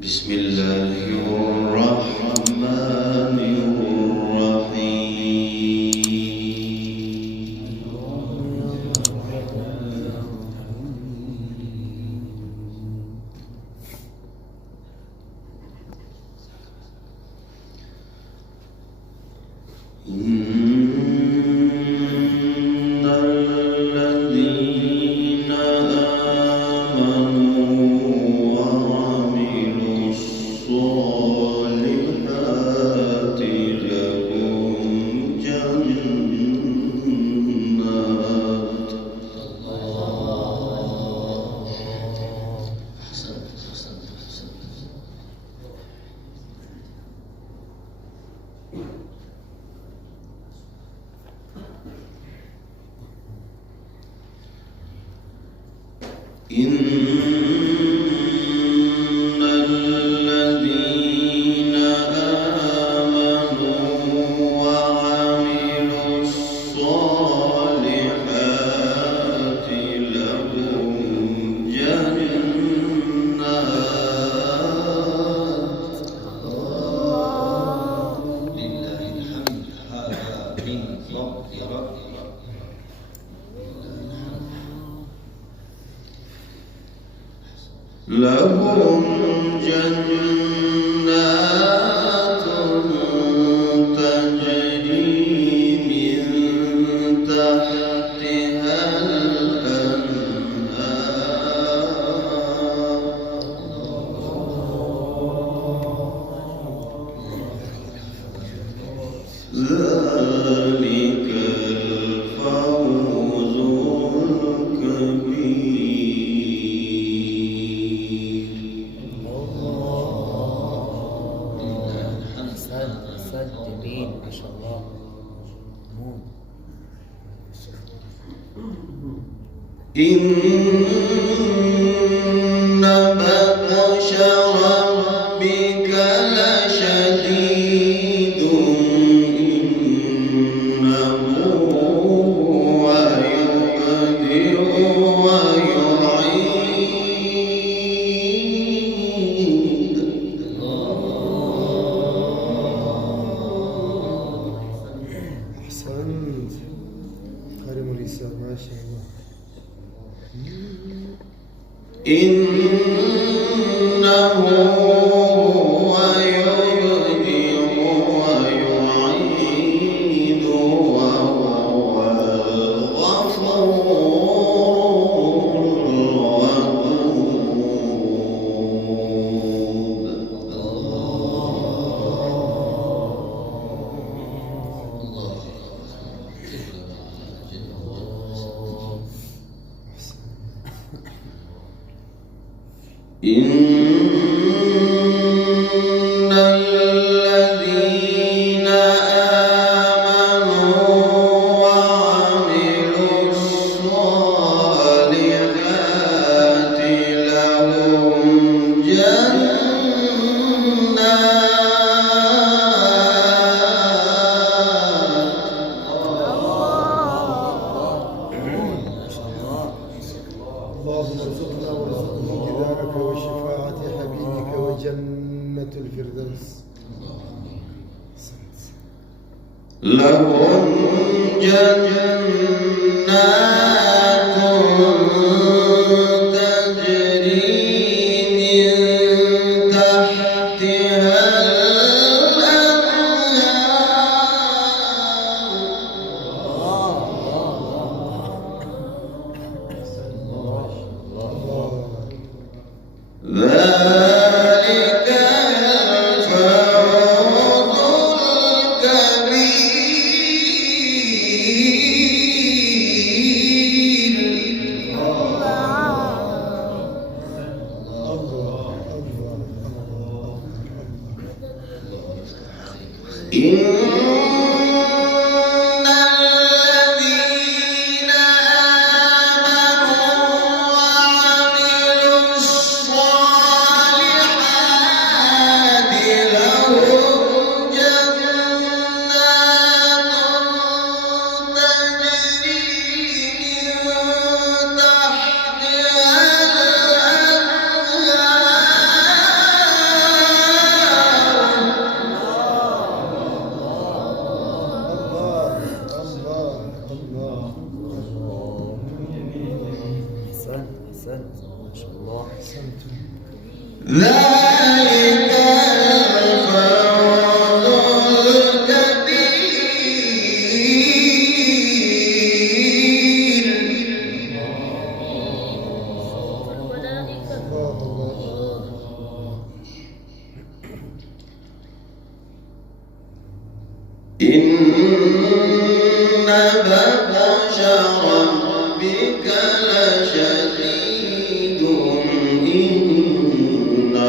بسم الله الرحمن الرحيم. إن الذين آمنوا وعملوا الصالحات لهم جنات إن الذين آمنوا وعملوا الصالحات لهم جنات. لله الحمد. هذا من فضل ربي. لهم جنات تجري من تحتها الأنهار. ذلك الفوز الكبير. جميل ما شاء الله. إن بطش ربك لشديد إنه هو يبدئ ويعيد. أحسنت. خادم الإسلام ما شاء الله. إنه هو يبدئ ويعيد وهو الغفور إن الذين آمنوا وعملوا الصالحات لهم اللهم ارزقنا وارزقهم جدارك وشفاعة حبيبك وجنة الفردوس. لهم جنات تجري من تحتها ذلك الفوز الكبير. إن الذين آمنوا وعملوا الصالحات لهم جنات تجري من تحتها أحسنتم. ذلك الفوز الكبير. الله الله. إن بطش ربك لشديد إنه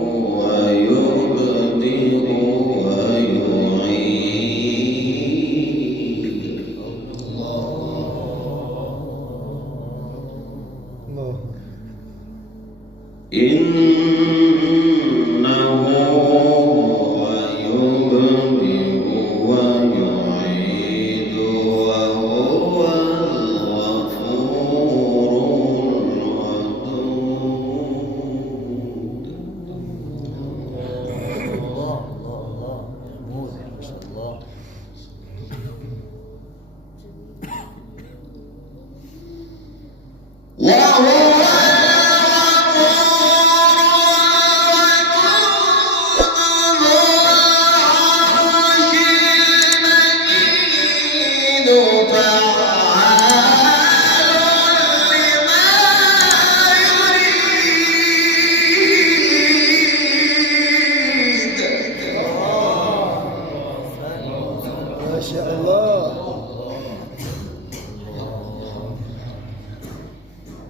هو يبدئ ويعيد. الله. إنه هو يبدئ ويعيد وهو الغفور الودود. وهو ما شاء الله.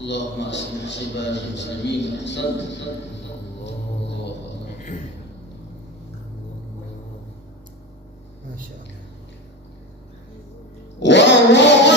اللهم اصلح عباد المسلمين. احسنت. ما شاء الله. وهو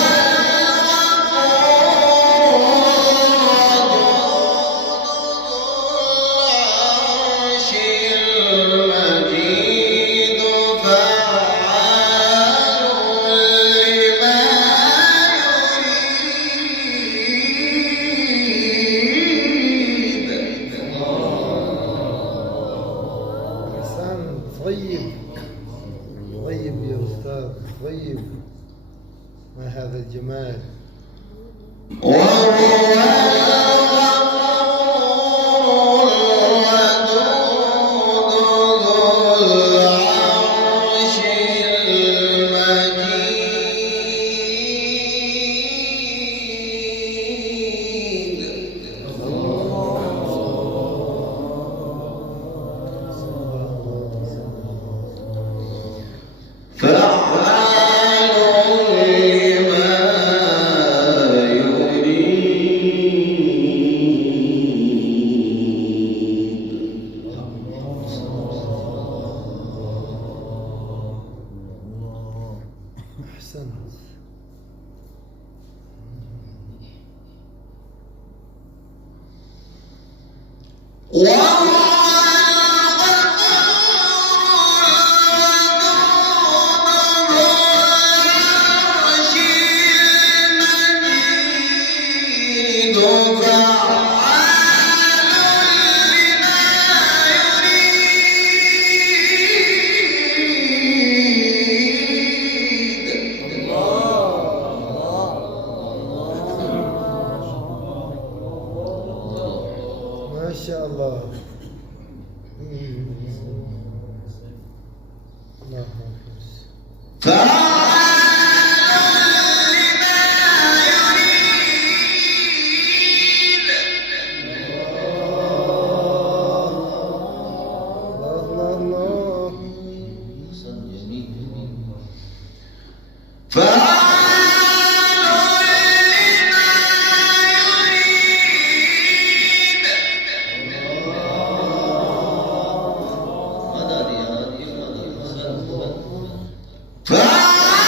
طيب طيب يا أستاذ، طيب. ما هذا الجمال. أحسنت. ما شاء الله. الله حافظ. الله الله. فعال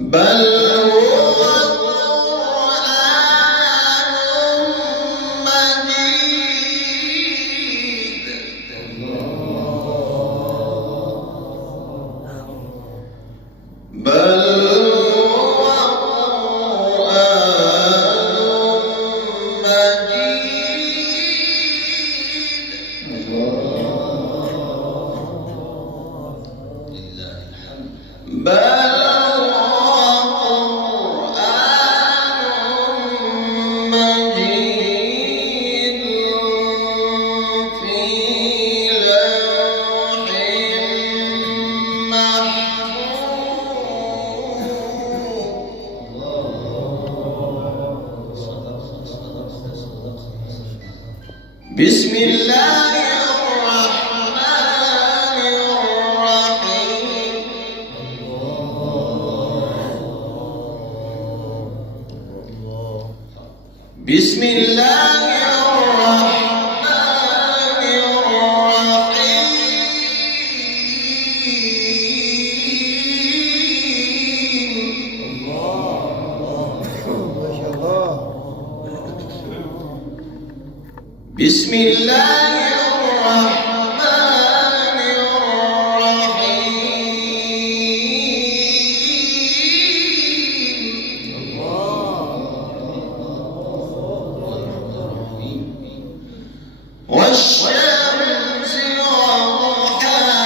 بل هو قرآن مجيد بل هو قرآن مجيد لله الحمد بل بسم الله الرحمن الرحيم بسم الله الرحمن الرحيم ما شاء الله. بسم الله الرحمن الرحيم والشمس وضحاها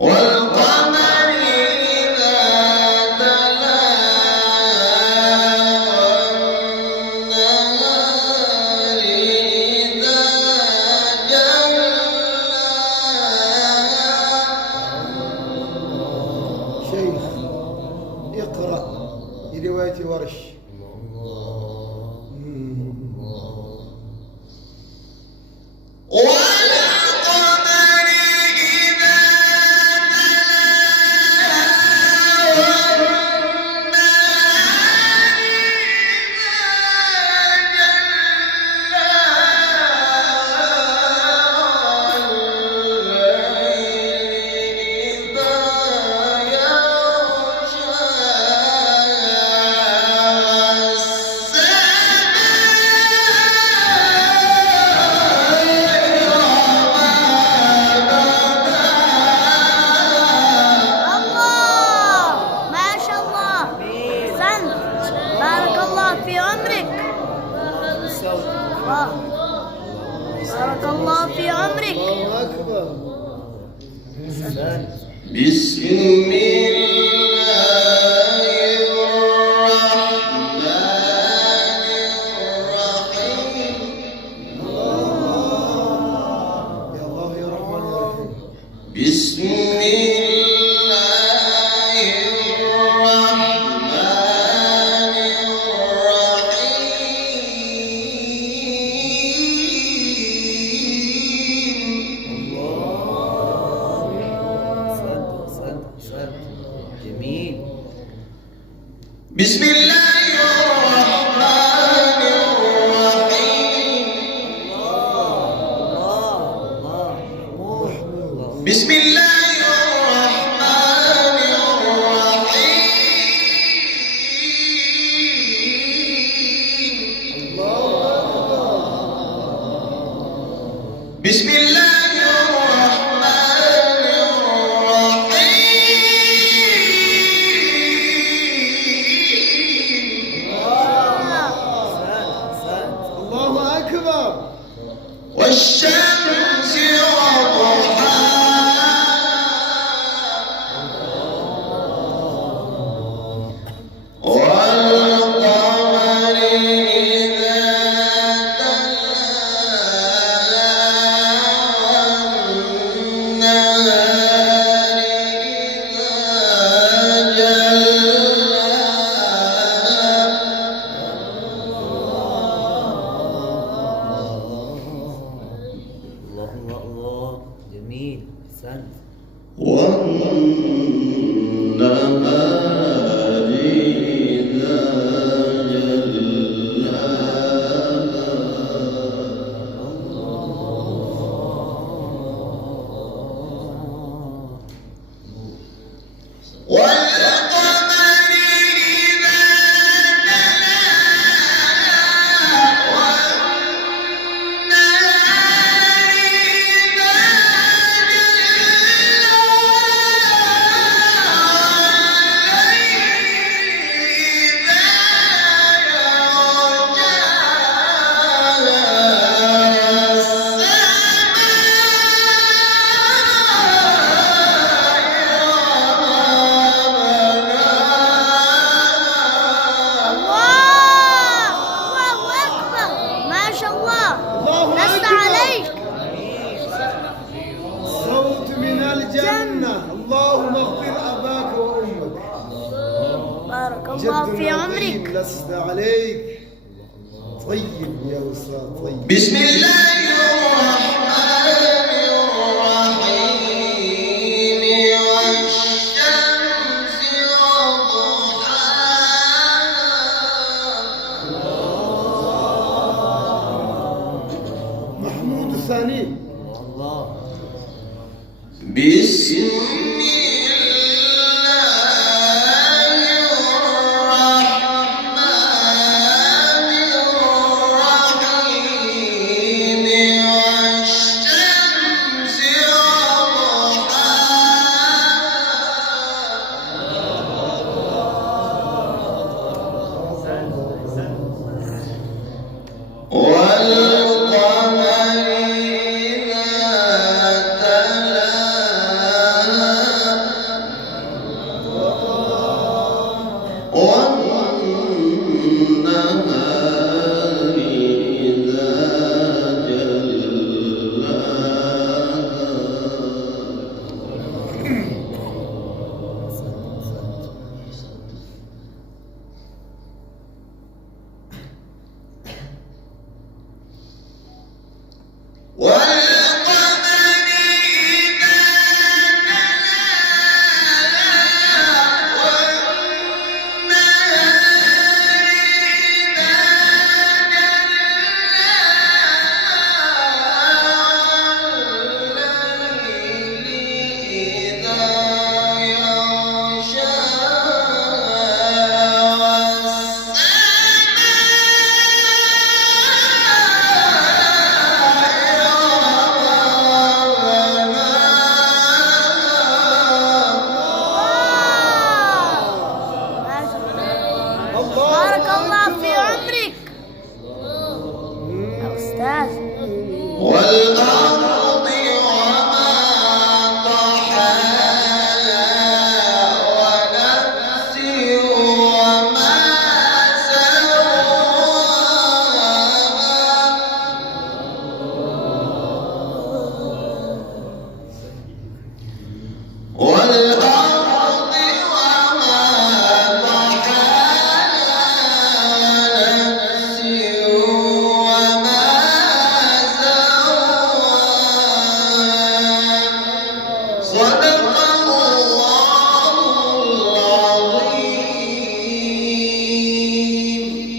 والقمر إذا والنهار إذا جلاها شيخ اقرأ برواية ورش. والقمر إذا تلاها والنهار إذا جلاها والليل إذا الله ما شاء الله أحسنت بارك الله في عمرك الله بارك الله في عمرك الله أكبر. بسم الله الرحمن الرحيم يا الله يا رحمن يا رحيم. بسم الله الرحمن الرحيم جميل. بسم الله الرحمن الرحيم بسم الله الرحمن الرحيم بسم الله الرحمن الرحيم الله أكبر. والشمس وضحاها والقمر إذا تلاها والنهار إذا جلاها الله جميل. أحسنت. والنهار إذا جلاها الجنة. اللهم اغفر أباك وأمك. بارك الله في جدنا عمرك. كريم لست عليك. طيب يا أستاذ طيب. بسم الله الرحمن الرحيم والشمس وضحاها محمود الثاني. الله. بسم